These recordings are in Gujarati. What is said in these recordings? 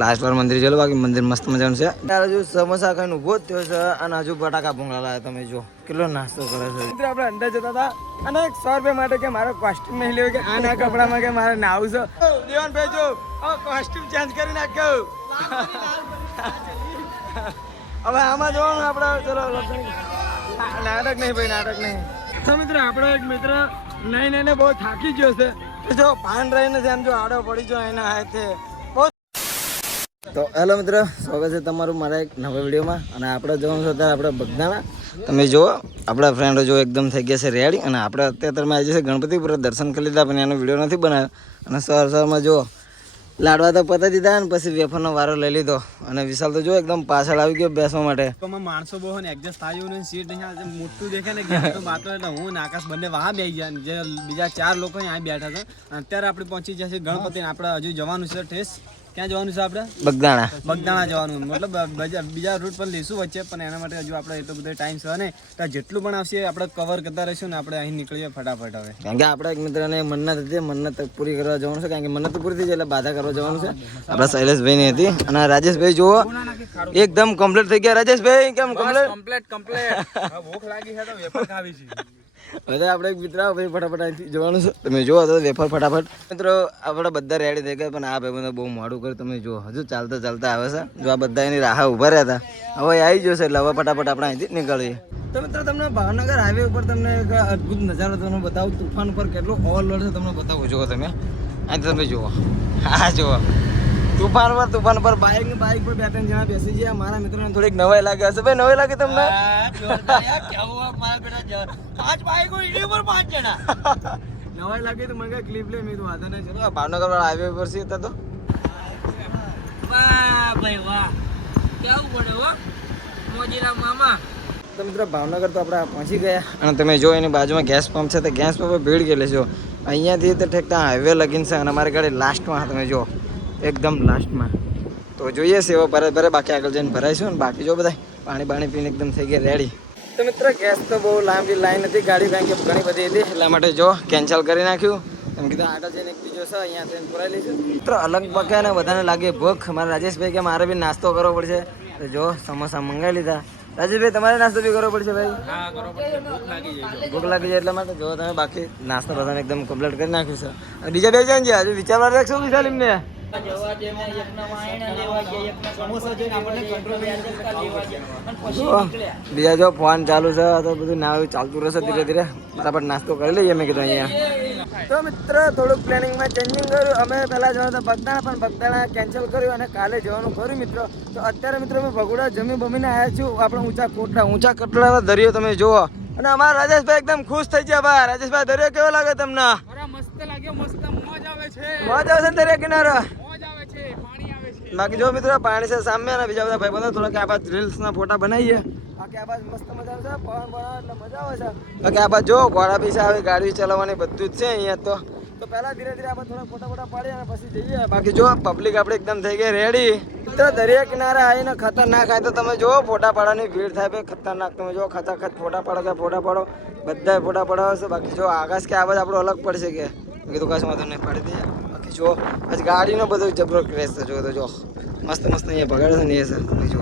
લાસ્ટ વાર મંદિર જોયું, બાકી મંદિર મસ્ત મજાનું છે. ત્યારે હજુ સમોસા ખાઈને ઉભો જ થયો છે અને હજુ બટાકા ભૂંગળા લાવ્યા. તમે જો કેટલો નાસ્તો કરે છે. મિત્રો આપણે અંદર જતા હતા અને 100 રૂપિયા માટે કે મારો કોસ્ટ્યુમ નહીં લેવું કે આના કપડામાં કે મારે નાવું છે. દેવાનભાઈ જો કોસ્ટ્યુમ ચેન્જ કરી નાખ્યો. હવે આમાં જોવાનું આપણે. ચલો નાટક નહીં ભાઈ, નાટક નહીં. તો મિત્રો આપણો એક મિત્ર નહીં બહુ થાકી ગયો છે. જો પાન રહીને એમ જો આડો પડી ગયો એના હાથે. તો હેલો મિત્ર, સ્વાગત છે તમારું મારા એક નવા વિડીયોમાં. અને આપણે જોવાનું છે અત્યારે આપણે બગદાણા. તમે જુઓ આપણા ફ્રેન્ડો જો એકદમ થઈ ગયા છે રેડી. અને આપણે અત્યારમાં આવી જશે ગણપતિપુર દર્શન કરી લીધા, પણ એનો વિડીયો નથી બનાવ્યો. અને સવારમાં જો લાડવા તો પતાવી દીધા અને પછી વેફરનો વારો લઈ લીધો. અને વિશાલ તો જો એકદમ પાછળ આવી ગયો બેસવા માટે. માણસો બહુ ને એડજસ્ટ થયું ને સીટ નહીં મોટું દેખે ને ગેસ તો બાતો એટલે હું ને આકાશ બંને વાહ બેસી ગયા. જે બીજા 4 લોકો અહીં બેઠા છે. અત્યારે આપણે પહોંચી જશે ગણપતિ. આપણે હજુ જવાનું છે ઠેસ. ક્યાં જવાનું છે આપણે? બગદાણા જવાનું. મતલબ બીજા રૂટ પર લઈશું વચ્ચે, પણ એના માટે હજુ આપણે એટલો બધો ટાઈમ છે ને તો જેટલું પણ આવશે આપણે કવર કરતા રહીશું ને આપણે અહીં નીકળીએ ફટાફટ. હવે કારણ કે આપણા એક મિત્રને મન્નત હતી, મન્નત પૂરી કરવા જવાનું છે. કારણ કે મન્નત પૂરી થઈ જાય એટલે બાધા કરવા જવાનું છે. આપણા શૈલેષભાઈની હતી. અને રાજેશભાઈ જુઓ એકદમ કમ્પ્લીટ થઈ ગયા. રાજેશભાઈ કેમ કમ્પ્લીટ? ભૂખ લાગી છે તો વેફર ખાવી છે. હવે આપણે એક મિત્ર ભાઈ ફટાફટ અહીંથી જવાનું છે. તમે જુઓ તો વેફર ફટાફટ. મિત્રો આપણે બધા રેડી થઈ ગયા, પણ આ ભાઈ બહુ મોડું કર્યું. તમે જુઓ હજુ ચાલતા ચાલતા આવે છે. જો આ બધા એની રાહ ઉભા રહ્યા હતા, હવે આવી જશે એટલે હવે ફટાફટ આપણે અહીંથી નીકળીએ. તો મિત્રો તમને ભાવનગર હાઈવે ઉપર તમને એક અદ્ભુત નજારો તમને બતાવું. તુફાન ઉપર કેટલો ઓવરલોડ છે તમને બતાવું. જુઓ તમે અહીંથી તમે જુઓ. હા જુઓ તુફાન પર બાઇક પર 2-3 જણા બેસી ગયા. મારા મિત્રોને થોડીક નવાઈ લાગે હશે. ભાઈ નવાઈ લાગે તમને? નવાઈ લાગે તો મને ક્લિપ લે. મેં વાંધો નહીં. ચલો ભાવનગર વાળા હાઈવે પર છે તો તો મિત્રો ભાવનગર તો આપણે પહોંચી ગયા. અને તમે જો એની બાજુમાં ગેસ પંપ છે. તો ગેસ પંપ પર ભીડ ગયેલી છે. અહીંયાથી તો ઠેકતા હાઈવે લગીન છે. અને અમારી ગાડી લાસ્ટમાં તમે જો એકદમ લાસ્ટમાં. તો જોઈએ સેવા ભરે બાકી આગળ જઈને ભરાઈશું. ને બાકી જો બધા પાણી પીને એકદમ થઈ ગયા રેડી. તો મિત્ર ગેસ તો બહુ લાંબી લાઈન હતી ગાડી, કારણ કે ઘણી બધી હતી. એટલા માટે જો કેન્સલ કરી નાખ્યું. એમ કીધું આગળ જઈને એક બીજો છે અહીંયા જઈને પુરાઈ લઈશું. મિત્ર અલગ બક્યા ને બધાને લાગે ભૂખ. મારા રાજેશભાઈ કે મારે બી નાસ્તો કરવો પડશે. તો જો સમોસા મંગાવી લીધા. રાજેશભાઈ તમારે નાસ્તો બી કરવો પડશે ભાઈ? ભૂખ લાગી જાય એટલા માટે જો તમે બાકી નાસ્તો બધાને એકદમ કમ્પ્લીટ કરી નાખ્યું છે. અને બીજા બે જણ છે હજુ વિચારવા રાખશો વિશાલ એમને. બીજા જો ફોન ચાલુ છે તો બધું ના ચાલતું રહેશે ધીરે ધીરે. બરાબર નાસ્તો કરી લઈએ મેં કીધું અહીંયા. તો મિત્ર થોડુંક પ્લાનિંગમાં ચેન્જિંગ કર્યું. અમે પહેલાં જવાનું હતા બગદાણા, પણ બગદાણા કેન્સલ કર્યું અને કાલે જવાનું કર્યું મિત્રો. તો અત્યારે મિત્રો અમે ભગોડા જમી બમીને આવ્યા છું. આપણે ઊંચા કટડાનો દરિયો તમે જુઓ. અને અમારા રાજેશભાઈ એકદમ ખુશ થઈ ગયા. ભાઈ રાજેશભાઈ દરિયો કેવો લાગે તમને? મસ્ત લાગ્યો, મસ્ત મોજ આવે છે. મોજ આવે છે દરિયા કિનારે. પાણી આવે છે. બાકી જો મિત્રો પાણી છે સામે. અને બીજા બધા ભાઈ બંધો થોડાક આ બાદ રીલ્સના ફોટા બનાવીએ. બાકી આ બાદ મસ્ત મજા આવે છે. પવન એટલે મજા આવે છે. બાકી આ બાદ જો ઘોડા પીછા આવે, ગાડી ચલાવવાની બધું જ છે અહીંયા. તો પહેલા ધીરે ધીરે આપણે થોડા ફોટા પાડીએ અને પછી જઈએ. બાકી જો પબ્લિક આપણે એકદમ થઈ ગઈ રેડી. તો દરિયા કિનારે આવીને ખતરનાક આવે તો તમે જો ફોટા પાડવાની ભીડ થાય ભાઈ ખતરનાક. તમે જો ખચાખચ ફોટા પાડો બધા ફોટા પડાવે છે. બાકી જો આકાશ કે આ બાદ આપણો અલગ પડશે કે કીધું કશું વાંધો નહીં પાડી દઈએ. બાકી જો પછી ગાડીનો બધો જબરો ક્રેશ છે. જો મસ્ત અહીંયા ભગાડે છે ને એ છે તમે જો.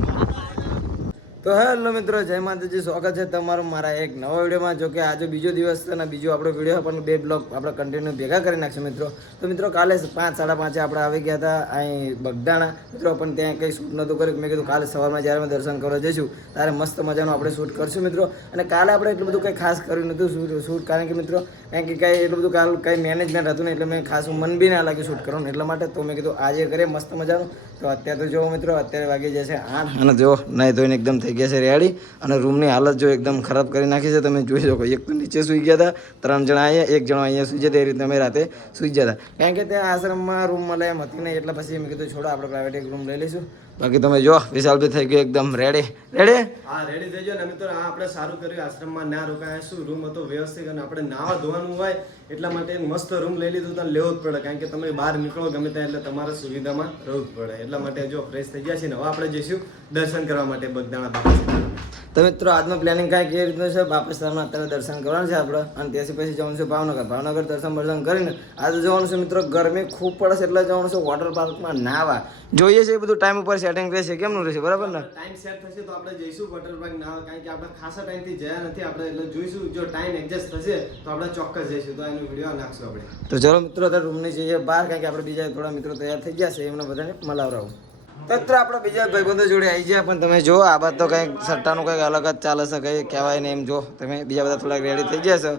તો હેલો મિત્રો, જય માતાજી. સ્વાગત છે તમારું મારા એક નવા વિડીયોમાં. જો કે આજે બીજો દિવસ છે અને બીજો આપણો વિડીયો પણ 2 બ્લોગ આપણે કન્ટિન્યુ ભેગા કરી નાખશું મિત્રો. તો મિત્રો કાલે 5-5:30 આપણે આવી ગયા હતા અહીં બગદાણા મિત્રો. પણ ત્યાં કંઈ શૂટ નહોતું કર્યું. મેં કીધું કાલે સવારમાં જ્યારે અમે દર્શન કરવા જઈશું ત્યારે મસ્ત મજાનું આપણે શૂટ કરશું મિત્રો. અને કાલે આપણે એટલું બધું કંઈ ખાસ કર્યું નહોતું શૂટ, કારણ કે મિત્રો કારણ કે કંઈ એટલું બધું કાલે કંઈ મેનેજમેન્ટ હતું ને એટલે મેં ખાસ મન બી ના લાગ્યું શૂટ કરવાનું. એટલા માટે તો મેં કીધું આજે કરીએ મસ્ત મજાનું. તો અત્યારે તો જો મિત્રો અત્યારે વાગી જશે 8 અને જો નહીં ધોઈને એકદમ થઈ ગયા છે રેડી. અને રૂમની હાલત જો એકદમ ખરાબ કરી નાખી છે. તમે જોઈ શકો એક તો નીચે સૂઈ ગયા હતા 3 જણા અહીંયા, 1 જણો અહીંયા સૂઈ જતા. એ રીતે અમે રાતે સૂઈ જતા કારણ કે ત્યાં આશ્રમમાં રૂમ મળે એમ હતી નહીં. એટલે પછી મેં કીધું છોડો આપણે પ્રાઇવેટ એક રૂમ લઈ લઈશું. બાકી તમે જો વિશાલ બી થઈ ગયો એકદમ રેડી. હા રેડી થઈ ગયો ને મિત્રો. આ આપણે સારું કર્યું આશ્રમમાં ના રોકાયા. શું રૂમ હતો વ્યવસ્થિત અને આપણે નાવા ધોવાનું હોય એટલા માટે મસ્ત રૂમ લઈ લીધું. તો લેવો જ પડે કારણ કે તમે બહાર નીકળો ગમે ત્યાં એટલે તમારે સુવિધામાં રહેવું જ પડે. એટલા માટે જો ફ્રેશ થઈ ગયા છે ને હવે આપણે જઈશું દર્શન કરવા માટે બગદાણા બાપા. તો મિત્રો આજનું પ્લાનિંગ કાંઈ કેવી રીતનું છે બાપેશ્વરમાં અત્યારે દર્શન કરવાનું છે આપણે અને ત્યાંથી પછી જવાનું છે ભાવનગર દર્શન કરીને આજે જવાનું છે મિત્રો ગરમી ખૂબ પડે છે એટલે જવાનું છે વોટર પાર્કમાં નાહવા જોઈએ છે એ બધું ટાઈમ ઉપર સેટિંગ રહેશે કેમનું રહેશે બરાબર ને ટાઈમ સેટ થશે તો આપણે જઈશું વોટર પાર્ક ના કારણ કે આપણે ખાસા ટાઈમથી જયા નથી આપણે એટલે જોઈશું જો ટાઈમ એડજસ્ટ થશે તો આપણે ચોક્કસ જઈશું તો એનો વિડીયો નાખશું આપણે તો ચલો મિત્રો અત્યારે રૂમની જઈએ બહાર કારણ કે આપણે બીજા થોડા મિત્રો તૈયાર થઈ ગયા છે એમને બધાને મલાવરાવું તત્ર આપણે બીજા ભાઈબંધો જોડે આવી ગયા પણ તમે જો આ બાદ તો કંઈક સટ્ટાનું કંઈક અલગ જ ચાલે છે કંઈ કહેવાય નહીં એમ જો તમે બીજા બધા થોડાક રેડી થઈ ગયા છો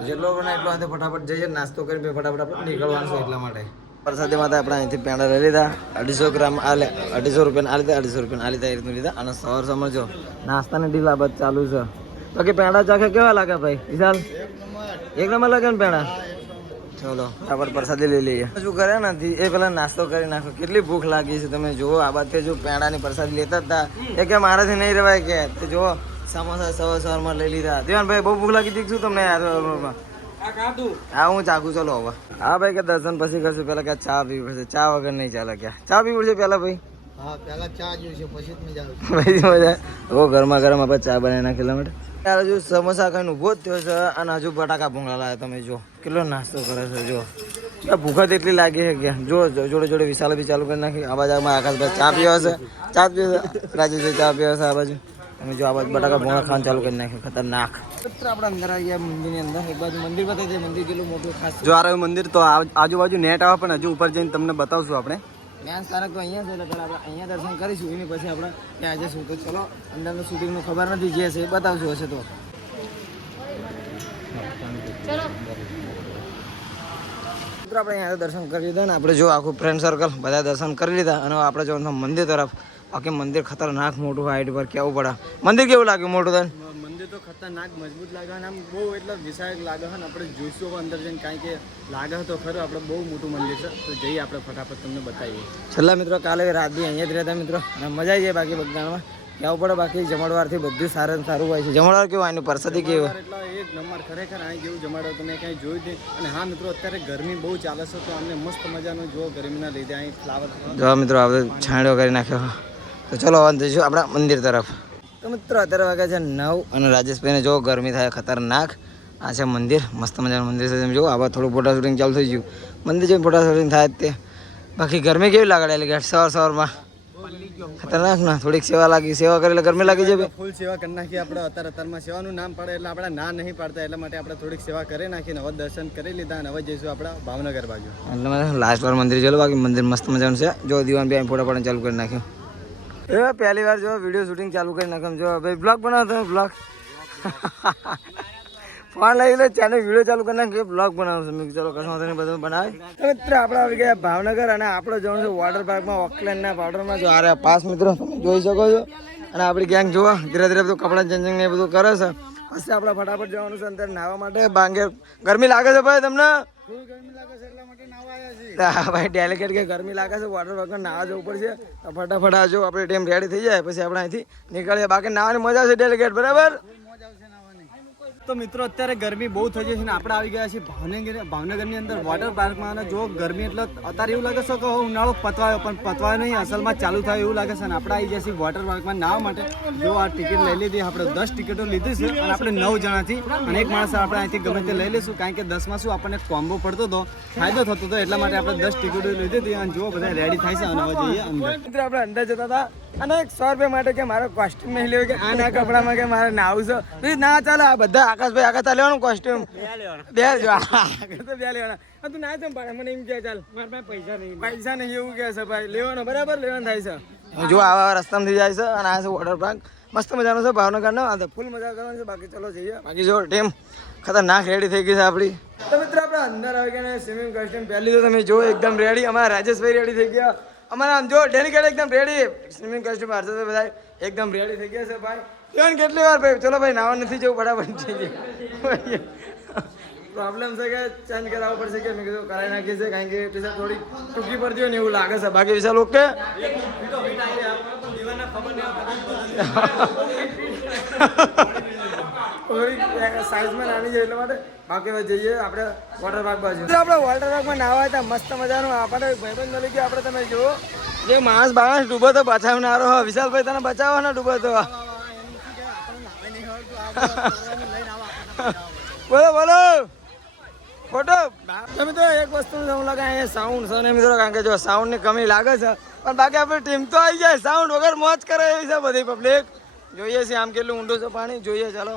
જેટલો બને એટલો આજે ફટાફટ જઈએ નાસ્તો કરીને ફટાફટ આપણે નીકળવાનું છે એટલા માટે પ્રસાદી માટે આપણે અહીંથી પેંડા લઈ લીધા 250 ગ્રામ આલે 250 રૂપિયા આ લીધા 250 રૂપિયા આ લીધા એ રીતનું લીધા અને સવાર સમજો નાસ્તાની ડીલ આ બાદ ચાલુ છે બાકી પેંડા ચાખે કેવા લાગે ભાઈ વિશાલ એક નંબર લાગે ને પેંડા ચલો આપણે પ્રસાદી લઈ લઈએ શું કરે નથી એ પેલા નાસ્તો કરી નાખો કેટલી ભૂખ લાગી છે તમે જુઓ આ બાદ જો પેંડાની પ્રસાદી લેતા હતા એ કે મારાથી નહીં રહેવાય કે તે જુઓ સમોસા સવારમાં લઈ લીધા દેવાનભાઈ બહુ ભૂખ લાગી હતી શું તમને યાર હા હું ચાખું ચલો હવે હા ભાઈ કે દર્શન પછી કરશું પેલા કે ચા પીવી પડશે ચા વગર નહીં ચાલે ક્યાં ચા પીવી પડશે પેલા ભાઈ હા પહેલા ચા જોઈશે પછી જ મજા પછી મજા ઓ ગરમા ગરમ આપણે ચા બનાવી નાખેલા માટે યાર હજુ સમોસા ખાઈને ઊભો જ થયો છે અને હજુ બટાકા ભૂંગળા લાવ્યા તમે જો કેટલો નાસ્તો કરે છે જો ભૂખા તો એટલી લાગી છે કે જો જોડે જોડે વિશાલ બી ચાલુ કરી નાખી આ બાજુ આકાશભાઈ ચા પીવા છે રાજેશભાઈ ચા પીવા છે આ બાજુ તમે જો આ બાજુ બટાકા ભૂંગળા ખાવાનું ચાલુ કરી નાખ્યું ખતરનાક આપણે અંદર આવી ગયા મંદિરની અંદર એક બાજુ મંદિર બતાવી દે મંદિર કેટલું મોટું ખાસ જો આ રહ્યું મંદિર તો આજુબાજુ નેટ આવે પણ હજુ ઉપર જઈને તમને બતાવશું આપણે મેન સ્થાનક તો અહીંયા છે એટલે પહેલાં આપણે અહીંયા દર્શન કરીશું એની પછી આપણે ત્યાં જઈશું તો ચલો અંદરનું શૂટિંગનું ખબર નથી જે છે એ બતાવશું હશે તો આપણે અહીંયા દર્શન કરી લીધા ને આપણે જો આખું ફ્રેન્ડ સર્કલ બધા દર્શન કરી લીધા અને આપણે જવાનું મંદિર તરફ બાકી મંદિર ખતરનાક મોટું હાઈટ પર કેવું પડે મંદિર કેવું લાગ્યું મોટું થાય મંદિર તો ખતરનાક મજબૂત લાગે અને આમ બહુ એટલે વિશાળ લાગે છે ને આપણે જોઈશું અંદર જઈને કારણ કે લાગે તો ખરું આપણે બહુ મોટું મંદિર છે તો જઈએ આપણે ફટાફટ તમને બતાવીએ છેલ્લા મિત્રો કાલે રાત બી અહીંયા જ રહેતા મિત્રો અને મજા આવી જાય બાકી બગદાણમાં કેવું પડે બાકી જમણવારથી બધું સારું હોય છે જમણવાર કેવું આની પ્રસાદી કેવું એટલે એક નંબર ખરેખર અહીં જેવું જમાડો તમે ક્યાંય જોયું નહીં અને હા મિત્રો અત્યારે ગરમી બહુ ચાલે છે તો અમને મસ્ત મજાનું જો ગરમીના લીધે અહીં ફ્લાવર જો મિત્રો આપણે છાંયડો કરી નાખ્યો તો ચલો હવે જઈશું આપણા મંદિર તરફ તો મિત્રો અત્યારે વાગ્યા છે 9 અને રાજેશભાઈને જો ગરમી થાય ખતરનાક આ છે મંદિર મસ્ત મજાનું મંદિર છે તમે જો આવા થોડું ફોટા શૂટિંગ ચાલુ થઈ ગયું મંદિર જેવું ફોટા શૂટિંગ થાય તે બાકી ગરમી કેવી લાગે કે સવારમાં ખતરનાક ના થોડીક સેવા લાગી સેવા કરે એટલે ગરમી લાગી જાય ફૂલ સેવા કરી નાખી આપણે અત્યારમાં સેવાનું નામ પડે એટલે આપણે ના નહીં પાડતા એટલા માટે આપણે થોડીક સેવા કરી નાખીને હવે દર્શન કરી લીધા અને હવે જઈશું આપણા ભાવનગર બાજુ એટલે લાસ્ટ વાર મંદિર જોયું બાકી મંદિર મસ્ત મજાનું છે જો દીવાન બી ફોટા પાડવાનું ચાલુ કરી નાખ્યું એ પહેલી વાર જો વિડીયો શૂટિંગ ચાલુ કરી નાખ્યું જો ભાઈ બ્લોગ બનાવો તમે બ્લોગ ફોન લઈ લો ચેનલ વિડીયો ચાલુ કરી નાખ્યો બ્લોગ બનાવું છું મેં ચલો કશું વાંધો નહીં બધું બનાવે મિત્ર આપણે આવી ગયા ભાવનગર અને આપણે જવાનું છે વોટર પાર્કમાં ઓકલેન્ડના પાવડરમાં જો આ પાસ મિત્રો તમે જોઈ શકો છો અને આપણી ગેંગ જોવા ધીરે ધીરે બધું કપડાં ચેન્જિંગ ને એ બધું કરે છે પછી આપણે ફટાફટ જવાનું છે અંદર નાહવા માટે બાંગે ગરમી લાગે છે ભાઈ તમને ભાઈ ડેલિકેટ કે ગરમી લાગે છે વોટર પાર્કમાં નાહવા જવું પડશે તો ફટાફટ આ જો આપણે ટાઈમ રેડી થઈ જાય પછી આપણે અહીંથી નીકળીએ બાકી નાહવાની મજા છે ડેલિકેટ બરાબર તો મિત્રો અત્યારે ગરમી બહુ થઈ ગઈ છે ને આપણે આવી ગયા છીએ ભાવનગરની અંદર વોટર પાર્કમાં અને જો ગરમી એટલે અત્યારે એવું લાગે છે કે ઉનાળો પતવાયો પણ પતવાયો નહીં અસલમાં ચાલુ થાય એવું લાગે છે અને આપણે આવી ગયા છીએ વોટર પાર્કમાં નાહવા માટે જો આ ટિકિટ લઈ લીધી આપણે 10 ટિકિટો લીધી છે અને આપણે 9 જણાથી અને એક માણસ આપણે અહીંથી ગમે તે લઈ લઈશું કારણ કે 10માં શું આપણને કોમ્બો પડતો હતો ફાયદો થતો હતો એટલા માટે આપણે 10 ટિકિટો લીધી હતી અને જો બધા રેડી થાય છે અને હવે જઈએ અંદર આપણે અંદર જતા હતા અને 100 રૂપિયા માટે કે મારો કોસ્ટ્યુમ નહીં લેવું કે આના કપડામાં કે મારે નાવું છે ના ચાલે આ બધા આકાશભાઈ આકાશ લેવાનું કોસ્ટ્યુમ બે લેવાના તું ના ચમ પાડે મને એમ કે ચાલ મારા પાસે પૈસા નહીં એવું કે છે ભાઈ લેવાનો બરાબર લેવાનું થાય છે જો આવા રસ્તામાં થઈ જાય છે અને આ છે વોટર પાર્ક મસ્ત મજાનો છે ભાવનગરનો આ ફૂલ મજા કરવાની છે બાકી ચલો જઈએ બાકી જો ટીમ ખતરનાક રેડી થઈ ગઈ છે આપણી તો મિત્રો આપણે અંદર આવી ગયા સ્વિમિંગ કોસ્ટ્યુમ પહેલી તો તમે જો એકદમ રેડી અમારા રાજેશભાઈ રેડી થઈ ગયા અમારા આમ જો ડેલિકેટ એકદમ રેડી સ્વિમિંગ કોસ્ટ્યુમ હર્ષદભાઈ બધા એકદમ રેડી થઈ ગયા છે ભાઈ કેવું કેટલી વાર ભાઈ ચલો ભાઈ નાવા નથી જવું ફટાફટ જઈએ પ્રોબ્લેમ છે કે ચેન્જ કરાવવું પડશે કે મેં કીધું કરાવી નાખી છે કારણ કે ટી-શર્ટ થોડી ટૂંકી પડતી હોય ને એવું લાગે છે બાકી વિશાલ ઓકે સાઈઝમાં નાની જાય એટલા માટે બાકી જઈએ આપણે વોટર પાર્ક બાજુ આપણે વોટર પાર્કમાં નાવા હતા મસ્ત મજાનું આપણે ભાઈબંધ મળી ગયો આપણે તમે જુઓ જે માણસ ડૂબો તો બચાવનારો વિશાલભાઈ તને બચાવવાના ડૂબો તો બોલો બોલો ફોટો તમે તો એક વસ્તુ હું લગાય સાઉન્ડ છે ને મિત્રો કારણ કે જો સાઉન્ડ ની કમી લાગે છે પણ બાકી આપણી ટીમ તો આવી જાય સાઉન્ડ વગર મોજ કરે એવી છે બધી પબ્લિક જોઈએ છે આમ કેટલું ઊંડું છે પાણી જોઈએ ચાલો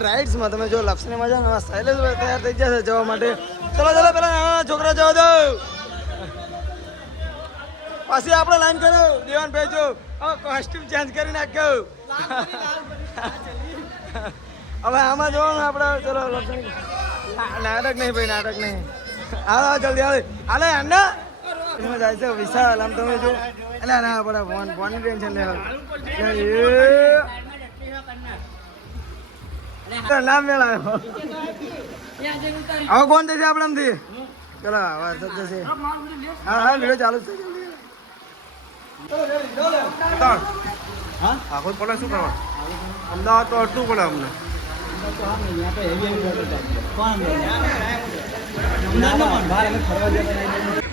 રાઇડ્સમાં તમે જો લક્ષને મજા શૈલેષ તૈયાર થઈ જશે જવા માટે ચલો ચલો પેલા નાના છોકરા જવા દો પછી આપણે લાઈન કરો દેવાન ભાઈ જો કોસ્ટ્યુમ ચેન્જ કરી નાખ્યો હવે આમાં જોવાનું આપણે ચલો નાટક નહીં ભાઈ નાટક નહીં હાલો જલ્દી હાલે હાલે અન્ના એમાં જાય છે વિશાલ આમ તમે જો એટલે ના આપણે ફોનની ટેન્શન લે નામ મેળાયો હવે કોણ થશે આપણામાંથી ચલો હવે થશે હા હા વિડીયો ચાલુ છે આખો પડે શું કરવા અમદાવાદ તો અડધું પડે અમને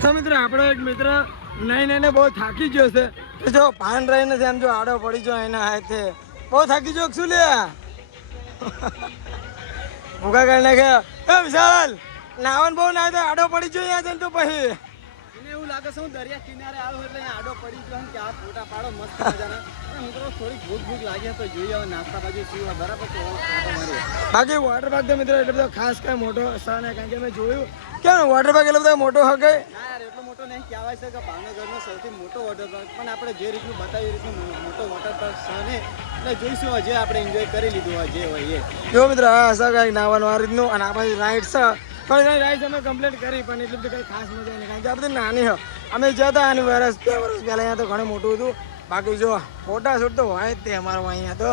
તો મિત્ર આપણો એક મિત્ર નહીં નહીં બહુ થાકી ગયો છે તો જો ભાન રહીને એમ જો આડો પડી ગયો એના હાથે બહુ થાકી ગયો શું લે ભૂખા કરી નાખ્યા એ વિશાલ નાવન બહુ ના થાય આડો પડી ગયો અહીંયા જઈને તો પછી એવું લાગે છે હું દરિયા કિનારે આવ્યો એટલે આડો પડી ગયો કે આ ફોટા પાડો મસ્ત મજાના હું તો થોડી ભૂખ લાગી તો જોઈએ હવે નાસ્તા બાજુ શું બરાબર તો બાકી વોટર પાર્ક તો મિત્રો એટલો બધો ખાસ કઈ મોટો સ્થાન કારણ કે મેં જોયું કેમ વોટર પાર્ક એટલો બધો મોટો હકે ના યાર એટલો મોટો નહીં કહેવાય છે કે ભાવનગરનો સૌથી મોટો વોટર પાર્ક પણ આપણે જે રીતનું બતાવ્યું એ રીતનું મોટો વોટર પાર્ક છે ને એટલે જોઈશું હજે આપણે એન્જોય કરી લીધું હોય જે હોય એ જો મિત્રો આ હશે કાંઈક નાવાનું આ રીતનું અને આ બાજુ રાઈડ છે થોડી ઘણી રાઈડ અમે કમ્પ્લીટ કરી પણ એટલી બધી કંઈ ખાસ મજા નહીં કારણ કે આ બધી નાની હોય અમે જતા અને વર્ષ 2 વર્ષ પહેલાં અહીંયા તો ઘણું મોટું હતું બાકી જો ફોટા શૂટ તો હોય જ તે અમારું અહીંયા તો